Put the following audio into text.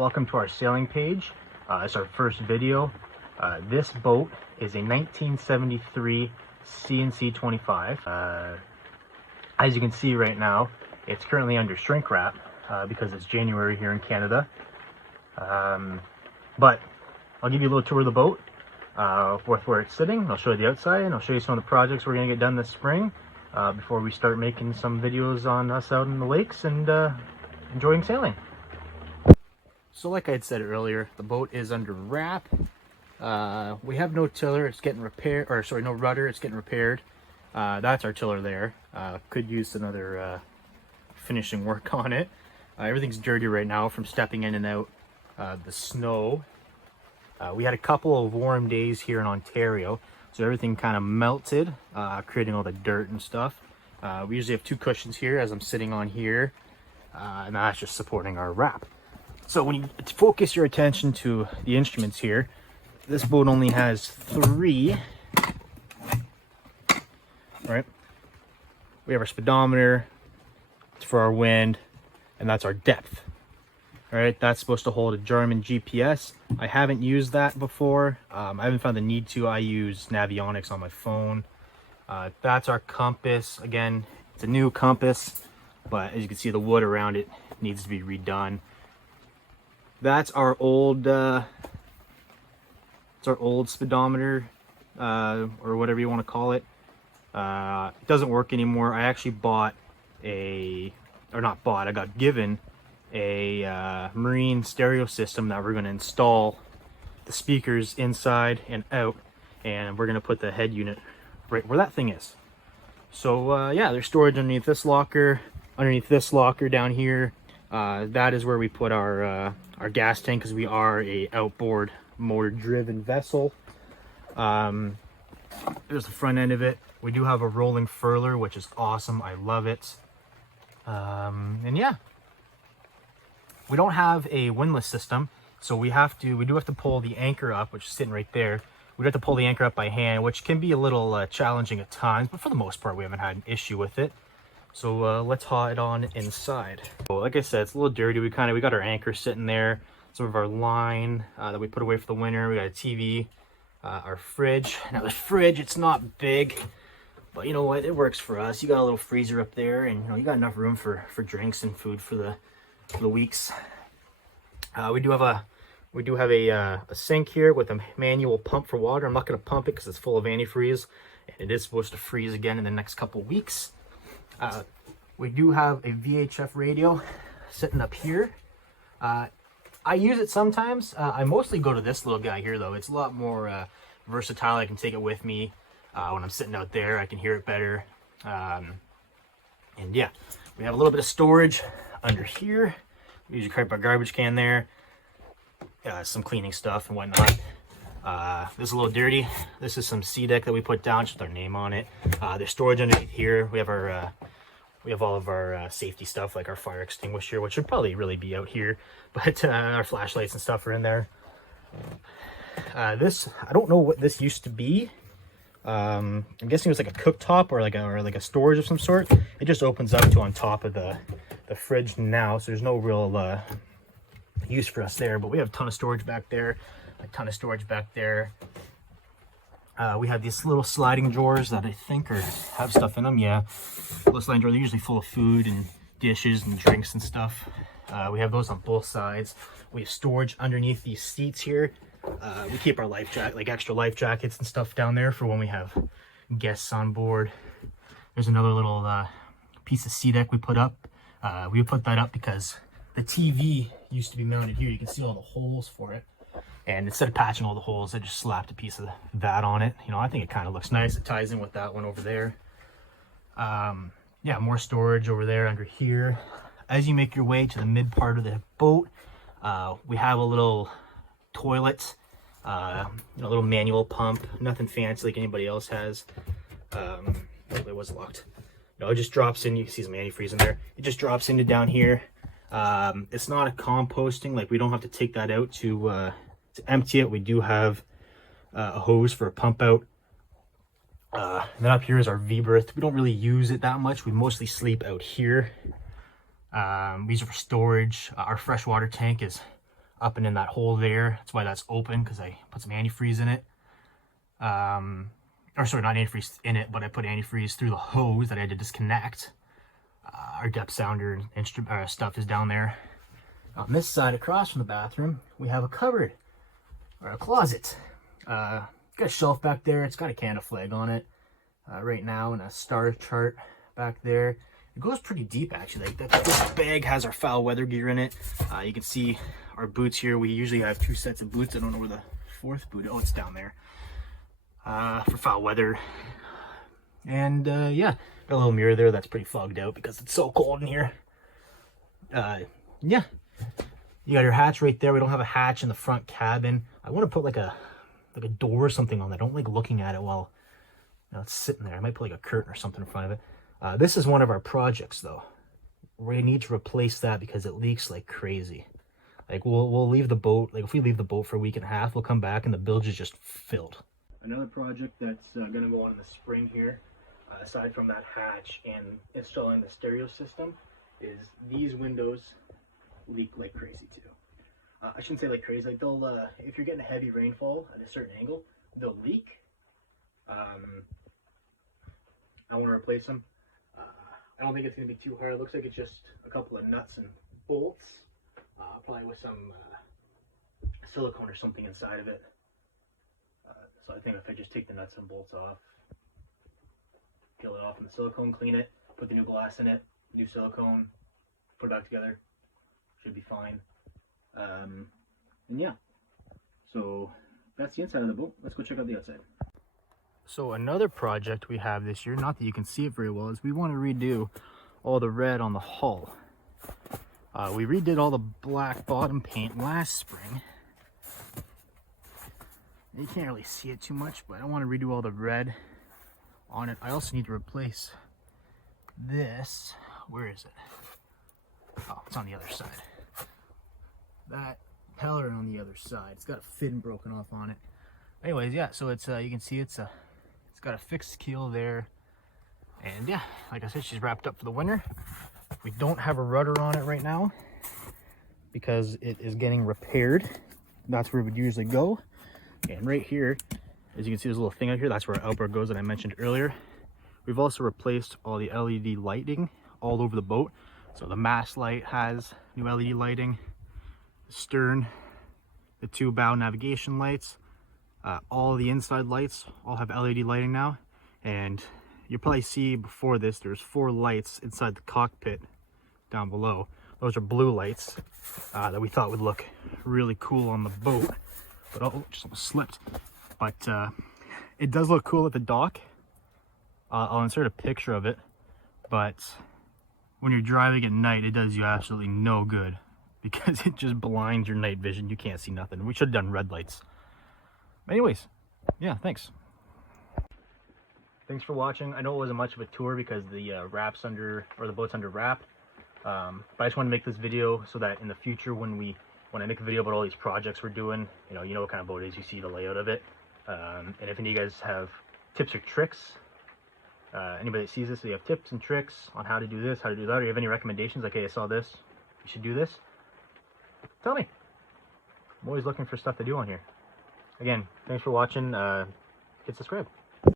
welcome to our sailing page. It's our first video. This boat is a 1973 CNC 25. As you can see right now, it's currently under shrink wrap because it's January here in Canada. But I'll give you a little tour of the boat, with where it's sitting. I'll show you the outside, and I'll show you some of the projects we're going to get done this spring before we start making some videos on us out in the lakes and enjoying sailing. So like I had said earlier, the boat is under wrap. We have no tiller, it's getting repaired, or sorry, no rudder, it's getting repaired. That's our tiller there. Could use another finishing work on it. Everything's dirty right now from stepping in and out the snow. We had a couple of warm days here in Ontario, so everything kind of melted, creating all the dirt and stuff. We usually have two cushions here as I'm sitting on here, and that's just supporting our wrap. So when you focus your attention to the instruments here, this boat only has three. Right? We have our speedometer, it's for our wind, and that's our depth. All right, that's supposed to hold a Garmin GPS. I haven't used that before. I haven't found the need to. I use Navionics on my phone. That's our compass. Again, it's a new compass, but as you can see, the wood around it needs to be redone. That's our old speedometer, or whatever you want to call it. It doesn't work anymore. I actually I got given a marine stereo system that we're going to install the speakers inside and out, and we're going to put the head unit right where that thing is. So yeah, there's storage underneath this locker down here. That is where we put our gas tank, because we are a outboard motor driven vessel. There's the front end of it. We do have a rolling furler, which is awesome. I love it. And yeah, we don't have a windlass system, so we do have to pull the anchor up, which is sitting right there. We'd have to pull the anchor up by hand, which can be a little challenging at times, but for the most part we haven't had an issue with it. So let's haul it on inside. So like I said, it's a little dirty. We got our anchor sitting there, some of our line that we put away for the winter. We got a TV, our fridge. Now the fridge, it's not big, but you know what, it works for us. You got a little freezer up there, and you know, you got enough room for drinks and food for the weeks. We do have a sink here with a manual pump for water. I'm not going to pump it because it's full of antifreeze, and it is supposed to freeze again in the next couple weeks. We do have a VHF radio sitting up here. I use it sometimes. I mostly go to this little guy here though. It's a lot more versatile. I can take it with me when I'm sitting out there. I can hear it better. And yeah, we have a little bit of storage under here. We usually create our garbage can there. Some cleaning stuff and whatnot. This is a little dirty. This is some sea deck that we put down, just with our name on it. There's storage underneath here. We have all of our safety stuff, like our fire extinguisher, which should probably really be out here, but our flashlights and stuff are in there. I don't know what this used to be. I'm guessing it was like a cooktop or like a storage of some sort. It just opens up to on top of the fridge now, so there's no real use for us there, but we have a ton of storage back there, a ton of storage back there. We have these little sliding drawers that I think have stuff in them. Yeah, little sliding drawers. They're usually full of food and dishes and drinks and stuff. We have those on both sides. We have storage underneath these seats here. We keep our extra life jackets and stuff down there for when we have guests on board. There's another little piece of sea deck we put up. We put that up because the TV used to be mounted here. You can see all the holes for it. And instead of patching all the holes, I just slapped a piece of that on it. You know, I think it kind of looks nice. It ties in with that one over there. Yeah, more storage over there under here. As you make your way to the mid part of the boat, we have a little toilet, a little manual pump. Nothing fancy like anybody else has. It was locked. No, it just drops in. You can see some antifreeze in there. It just drops into down here. It's not a composting. Like, we don't have to take that out to empty it. We do have a hose for a pump out. And then up here is our V-berth. We don't really use it that much. We mostly sleep out here. We use it for storage. Our freshwater tank is up and in that hole there. That's why that's open, because I put some antifreeze in it. Or sorry, not antifreeze in it, but I put antifreeze through the hose that I had to disconnect. Our depth sounder and stuff is down there. On this side, across from the bathroom, we have a cupboard, or a closet. Got a shelf back there. It's got a Canada flag on it right now, and a star chart back there. It goes pretty deep, actually. Like this bag has our foul weather gear in it. You can see our boots here. We usually have 2 sets of boots. I don't know where the 4th boot. Oh, it's down there. For foul weather. And yeah, got a little mirror there that's pretty fogged out because it's so cold in here. Yeah, you got your hatch right there. We don't have a hatch in the front cabin. I want to put like a door or something on that. I don't like looking at it while it's sitting there. I might put like a curtain or something in front of it. This is one of our projects though. We need to replace that because it leaks like crazy. Like we'll leave the boat, like if we leave the boat for a week and a half, we'll come back and the bilge is just filled. Another project that's gonna go on in the spring here, aside from that hatch and installing the stereo system, is these windows leak like crazy too. I shouldn't say like crazy, like they'll, if you're getting a heavy rainfall at a certain angle, they'll leak. I want to replace them. I don't think it's going to be too hard. It looks like it's just a couple of nuts and bolts, probably with some silicone or something inside of it. So I think if I just take the nuts and bolts off, peel it off in the silicone, clean it, put the new glass in it, new silicone, put it back together, should be fine. And yeah, so that's the inside of the boat. Let's go check out the outside. So another project we have this year, not that you can see it very well, is we want to redo all the red on the hull. We redid all the black bottom paint last spring. You can't really see it too much, but I want to redo all the red on it. I also need to replace this. Where is it? Oh, it's on the other side. That peller on the other side. It's got a fin broken off on it. Anyways, yeah, so it's you can see it's got a fixed keel there. And yeah, like I said, she's wrapped up for the winter. We don't have a rudder on it right now because it is getting repaired. That's where it would usually go. And right here, as you can see, there's a little thing out here. That's where our outboard goes that I mentioned earlier. We've also replaced all the LED lighting all over the boat. So the mast light has new LED lighting. The stern, the 2 bow navigation lights, all the inside lights all have LED lighting now. And you'll probably see before this, there's 4 lights inside the cockpit down below. Those are blue lights that we thought would look really cool on the boat. But oh, just almost slipped. But it does look cool at the dock. I'll insert a picture of it. But when you're driving at night, it does you absolutely no good because it just blinds your night vision. You can't see nothing. We should have done red lights. But anyways, yeah, thanks. Thanks for watching. I know it wasn't much of a tour because the wrap's under, or the boat's under wrap. But I just want to make this video so that in the future when I make a video about all these projects we're doing, you know what kind of boat it is, you see the layout of it. And if any of you guys have tips or tricks, anybody that sees this, you have tips and tricks on how to do this, how to do that, or you have any recommendations, like, hey, I saw this, you should do this, tell me. I'm always looking for stuff to do on here. Again, thanks for watching. Hit subscribe.